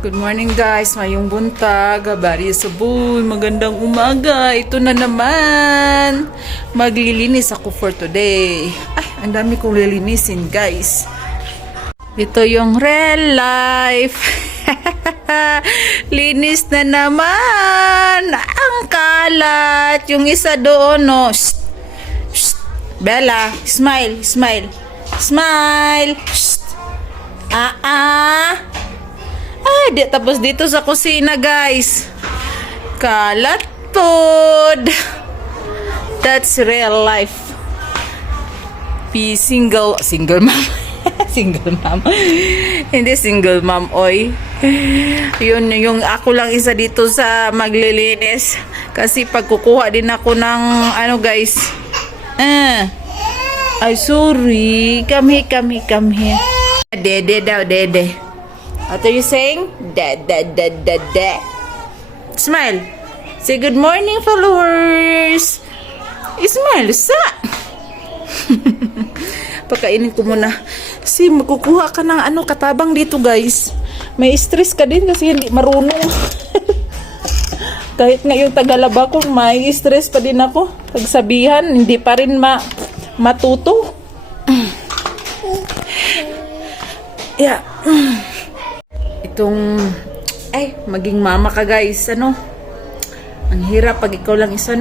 Good morning guys, mayong buntag, habari sa buhay, magandang umaga. Ito na naman, maglilinis ako for today. Ay, ang dami kong lilinisin guys. Ito yung real life. Linis na naman. Ang kalat. Yung isa doon, no. Shh. Shh. Bella, smile, smile. Smile. Shh. Ay, tapos dito sa kusina, guys. Kalatod. That's real life. Single mom. Single mom. Hindi single mom, oy. Yun, yung ako lang isa dito sa maglilinis. Kasi pag kukuha din ako ng, guys. Ay, sorry. Come here. Dede daw, dede. What are you saying? Da. Smile. Say good morning, followers. Smile, sa. Pagkainin ko muna. Kasi magkukuha ka ng katabang dito, guys. May stress ka din kasi hindi marunong. Kahit nga yung tagalaba ko, may stress pa din ako. Pagsabihan, hindi pa rin matuto. Yeah. Maging mama ka guys, ang hirap pag ikaw lang isa,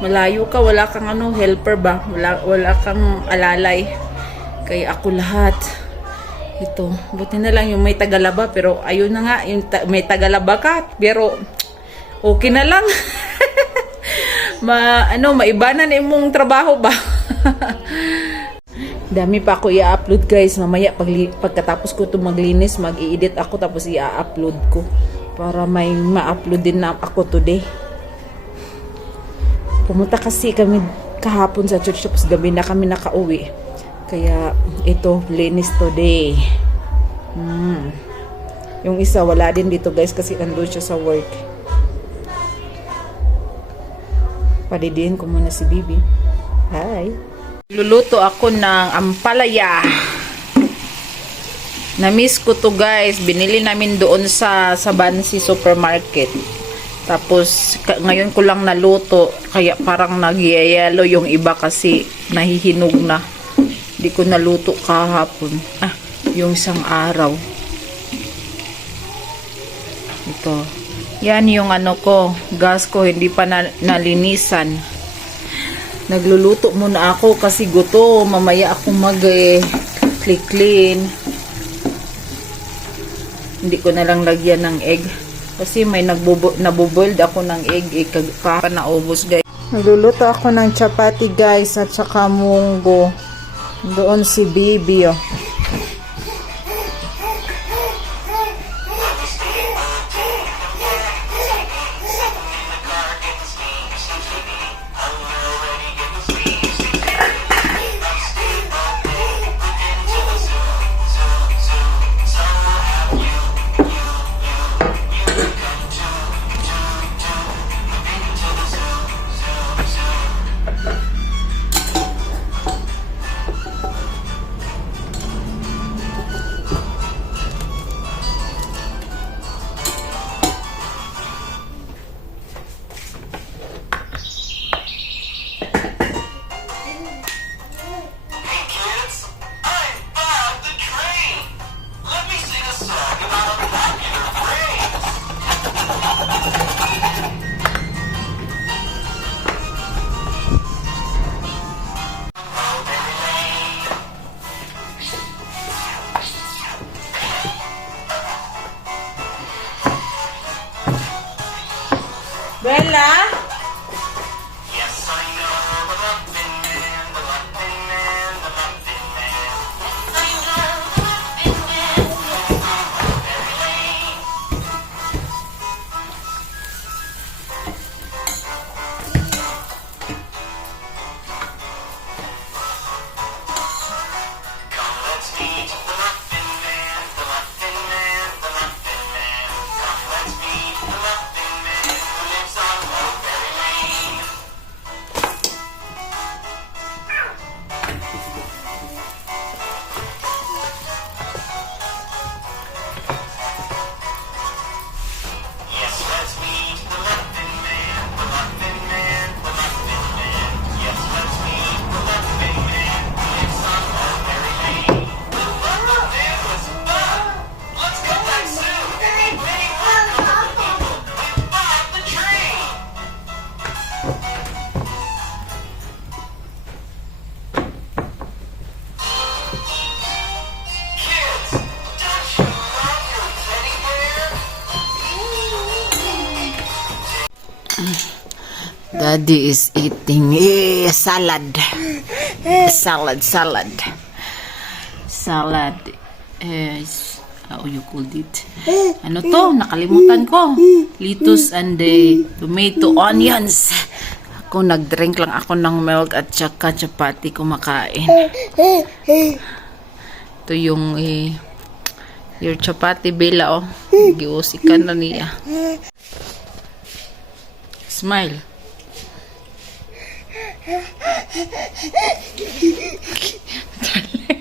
malayo ka, wala kang helper ba, wala kang alalay, kaya ako lahat ito, buti na lang yung may tagalaba, pero ayun na nga, yung may tagalaba ka, pero okay na lang. Maibanan imong trabaho ba? Dami pa ako i-upload guys. Mamaya pagkatapos ko ito maglinis, mag-i-edit ako tapos i-upload ko. Para may ma-upload din na ako today. Pumunta kasi kami kahapon sa church tapos gabi na kami nakauwi. Kaya ito, linis today. Yung isa wala din dito guys kasi nandun siya sa work. Padidiin ko muna si Bibi. Hi! Luluto ako ng ampalaya. Na-miss ko to guys. Binili namin doon sa Bansi Supermarket. Tapos ngayon ko lang naluto. Kaya parang nagyayelo yung iba kasi nahihinog na. Hindi ko naluto kahapon. Yung isang araw. Ito. Yan yung gas ko. Hindi pa nalinisan. Nagluluto muna ako kasi gutom. Mamaya ako mag-clean. Hindi ko na lang lagyan ng egg. Kasi may nabuboiled ako ng egg. Para naubos guys. Nagluluto ako ng chapati guys at saka munggo. Doon si Bibi Bella? Daddy is eating salad. Salad. Salad is, how you call it? Ano to? Nakalimutan ko. Lettuce and tomato, onions. Ako, nag-drink lang ako ng milk at saka chapati kumakain. Ito yung your chapati, Bella, oh. Giusikan na niya. Smile.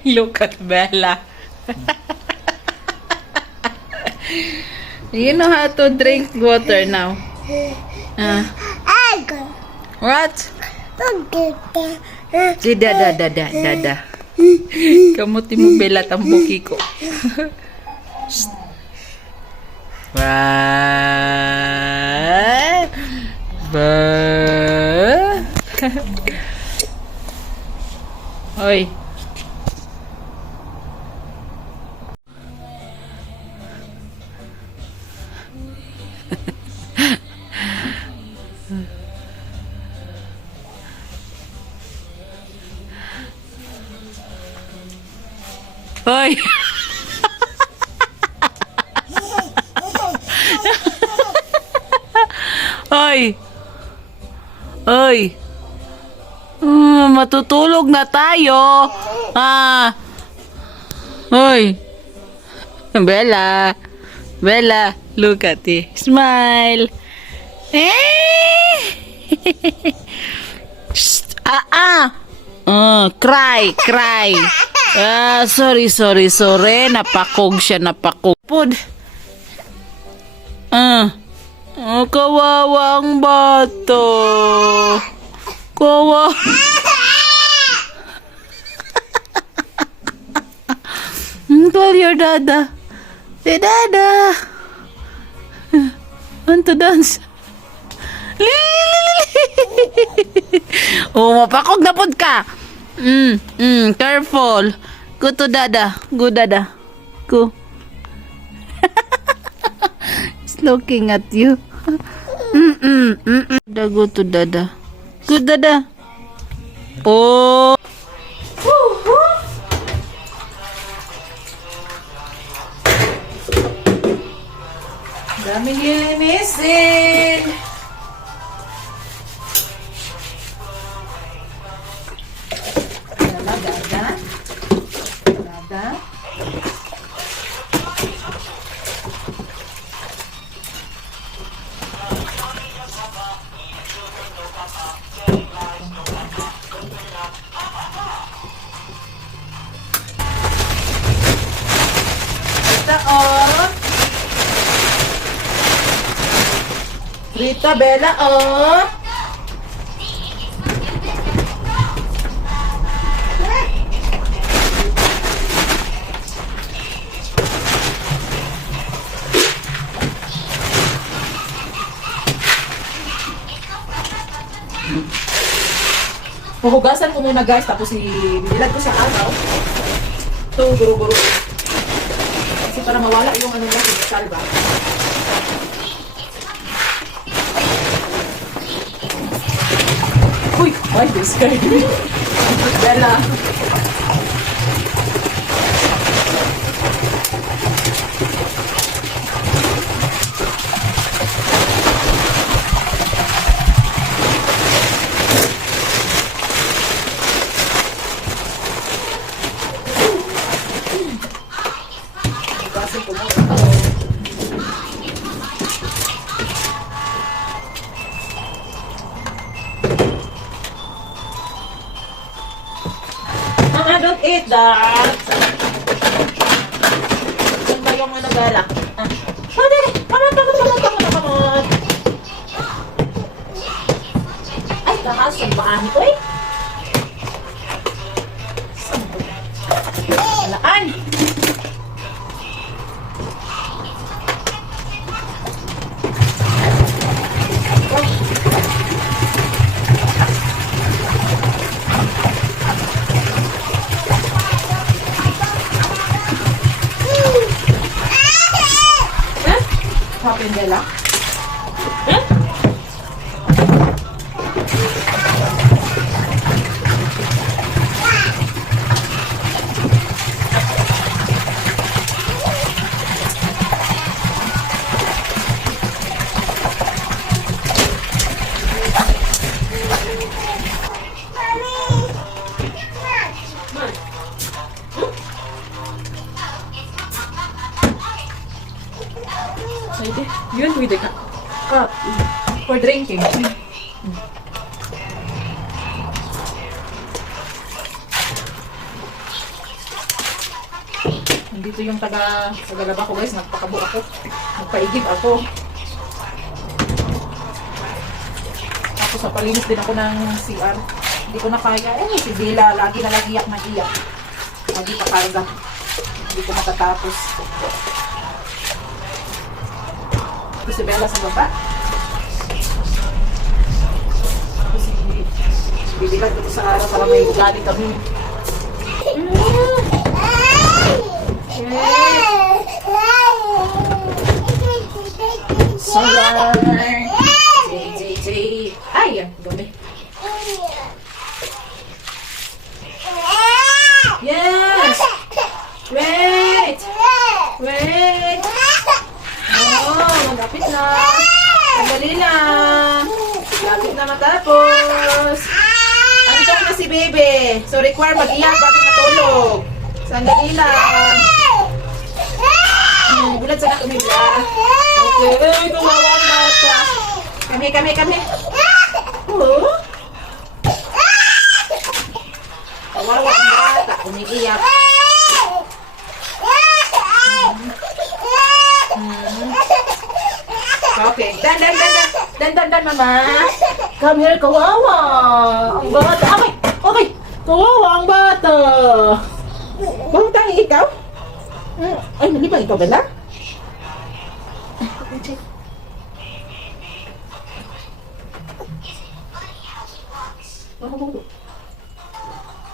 Look at Bella. You know how to drink water now. What? Dada. Kamuti mo, Bella, tambuki ko. Hoy. Hoy. Hoy. Hoy. Matutulog na tayo. Hoy. Bella. Bella, look at it. Smile. Cry. Sorry. Napakog siya, napakog. Kawawa ang bato. Kawawa. Call your dada. Say, dada. Want to dance? Mapakog na pod ka. Careful. Go to dada. Go, dada. Go. He's looking at you. Go to dada. Go, dada. Oh. Daming lilinisin. Dada. Rita, Bella, oh. Puhugasan ko muna, guys, tapos ibilad ko sa araw. Ito, guro-guro. Kasi para mawala yung ano niya, salba. Uy! Ay, this guy. Bella. Don't eat that. Saan ba yung ano, Bella? Come on. Ay, takas yung paan ko eh. Walaan. Bella? Pwede. Yun, pwede ka. Cup. For drinking. Nandito yung taga-laba ko guys. Nagpakabo ako. Nagpaigib ako. Tapos sa palinis din ako ng CR. Hindi ko na kaya. Si Bella, lagi na lang iyak na iyak. Lagi pa karga. Hindi ko matatapos. Ito si Bella sa baba. Ito si Bibila dito sa araw para may gali kami. Sorry. Ay, dumi. Yes. Wait. Wait. Oh, malapit na. Sandali lang. Malapit na matapos. Andito na si Bebe. So, require mag-iyak bago matulog. Sandali lang. Bulat sana kumibla. Okay, kawawa ang bata. Kami. Oh. Kawawa ang bata. Umiiyak. Okay. Dan, mama. Come here, kawawa. Ang bata. Okay. Kawawa ang bata. Bakit tangi ikaw? Ay, mali ba ikaw, Bella?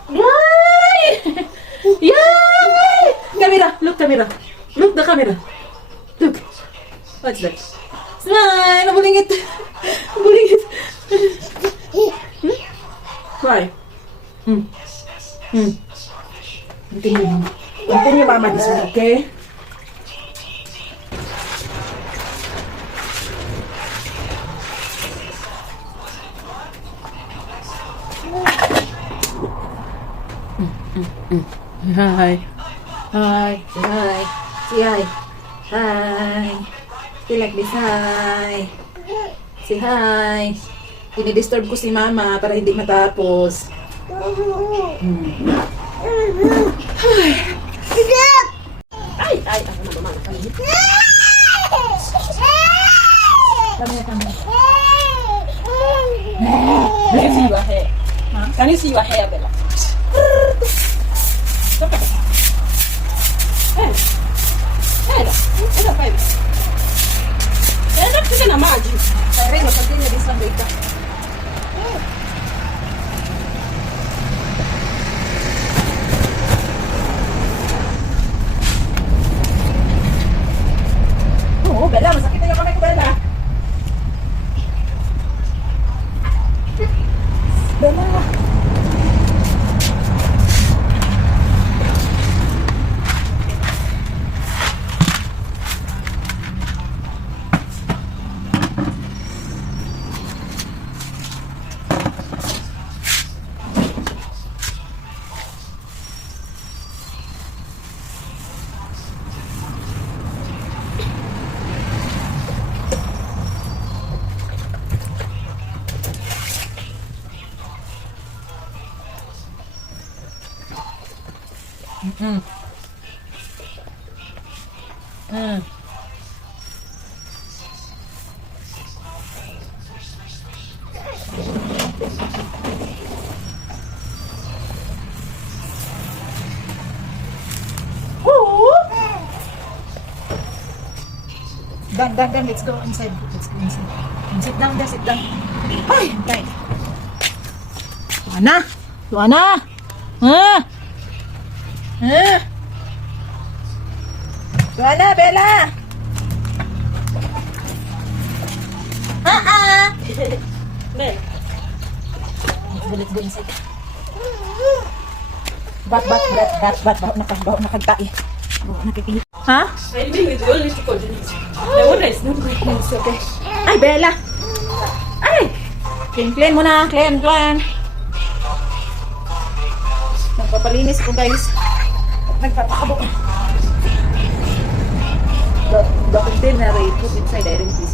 Yay! Yay! Camera. Look the camera. Look. What's that? Smile! Nabulingit. Why? Continue, mama, this one, okay? Hi. Say hi. Hi. You like this? Hi. Say hi. Dinidisturb ko si mama para hindi matapos. Ay, ako na naman. Can you see your hair? Can you see your hair, Bella? Tena maji. Prego, continua di sanduica. Oh, Bella, masakit na yung kamay ko, Bella. Bella. Dan, let's go inside. Sit down. Ay, okay. Luana. Luana, Bella. Let's go inside. Bat, nakagtai. Ha? I mean, with all this coordinates. The one is not good. It's okay. Ay, Bella! Ay! Clean mo na. Clean. Nagpapalinis ko, guys. Nagpapakabo. The container I put inside the iron piece.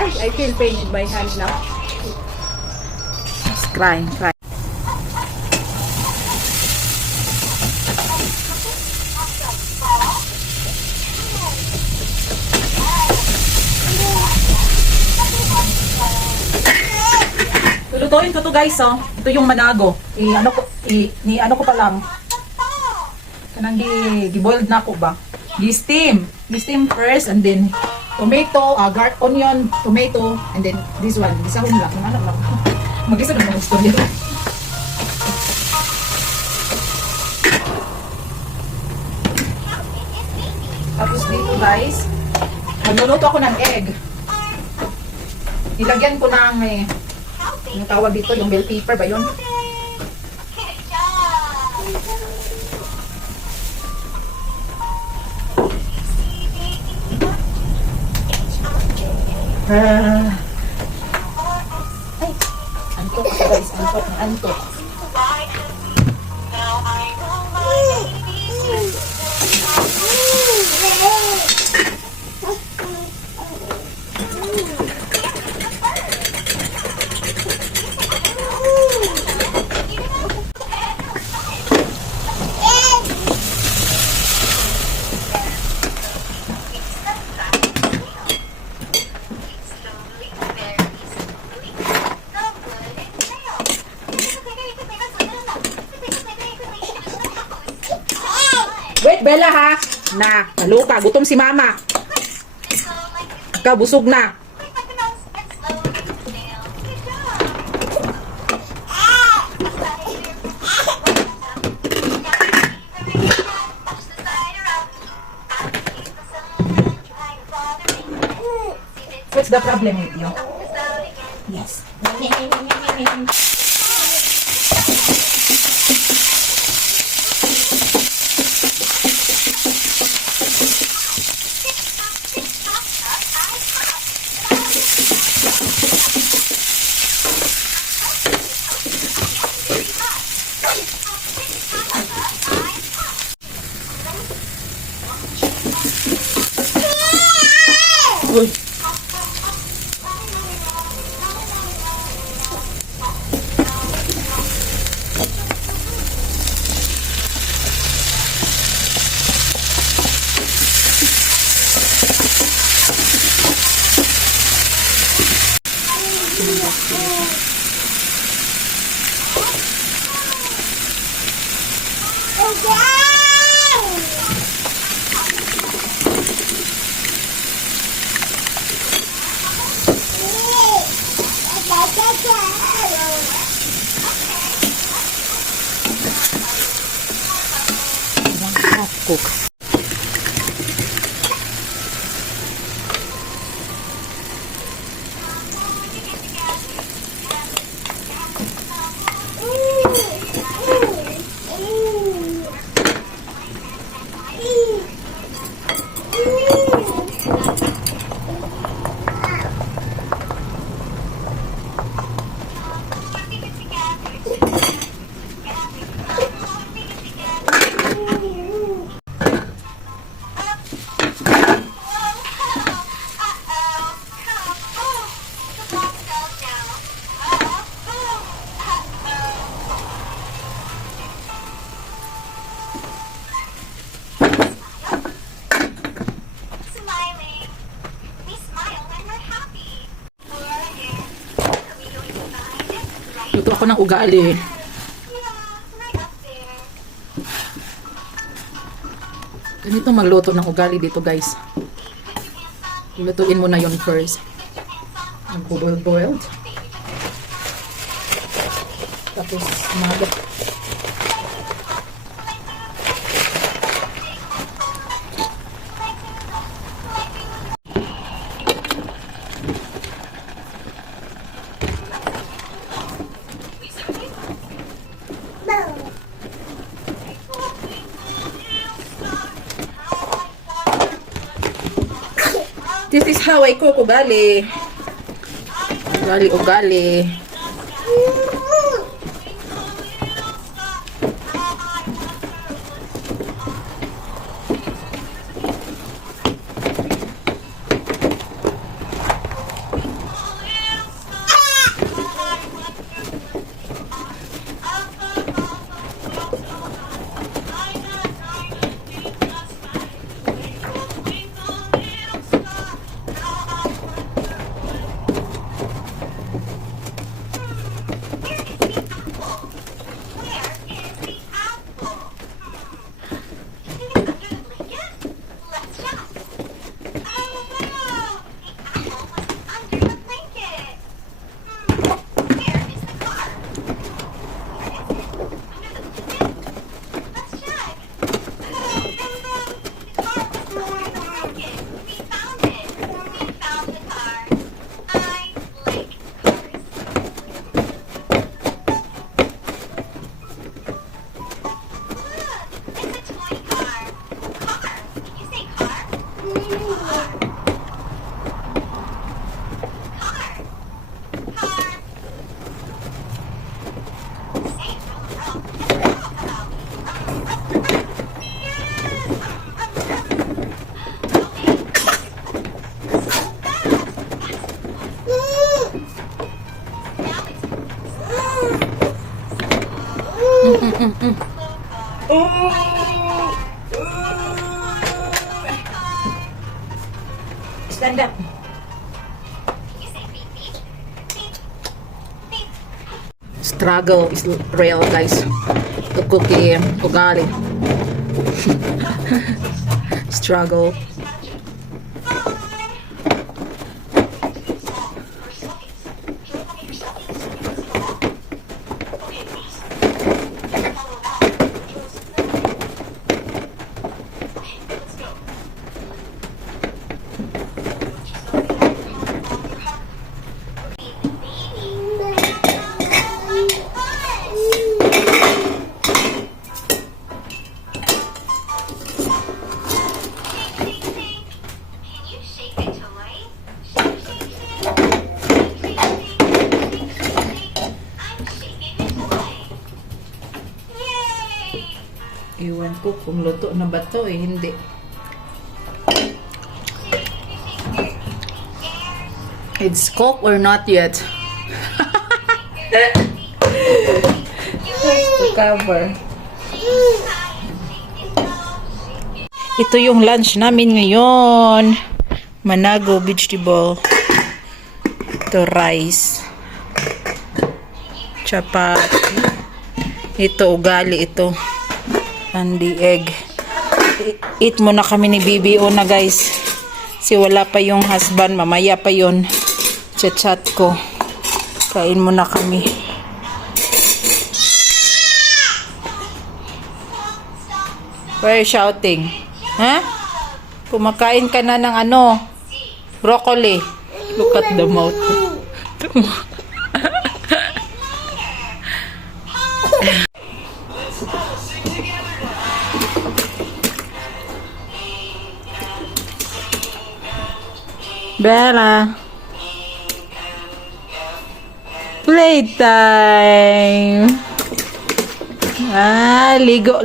Ay, I feel pain in my hand now. It's crying. Lulutuin ko to guys, oh. Ito yung manago. Ano ko pa lang. Kanang gi-boiled na ko ba? Gi-steam first and then tomato, onion, tomato, and then this one. Gisahon lang. Ano lang. Mag-isa na mga gusto niya. Tapos dito guys, magluluto ako ng egg. Ilagyan ko ng yung tawag dito, yung bell pepper ba yun? Ay, antok ako guys, antok. Wait, Bella ha. Na, naluka. Gutom si mama. Busog na. What's the problem with you? Yes. Uy. Cook. Luto ako ng ugali. Ganito magluto ng ugali dito guys. Lutuin mo na yon first. Boiled. Tapos magat. This is how I cook ugali. Ugali. Stand up. Struggle is real, guys. To cook ugali. Struggle. Iwan ko kung luto na ba to eh, hindi. It's cooked or not yet? To cover. Ito yung lunch namin ngayon. Manago vegetable. Ito rice. Chapati. Ito ugali ito. And the egg. Eat muna kami ni BBO na, guys. Kasi wala pa yung husband. Mamaya pa yun. Chat ko. Kain muna kami. Why are you shouting? Ha? Kumakain ka na ng ano? Broccoli. Look at the mouth. Bella. Playtime. Ah, ligo.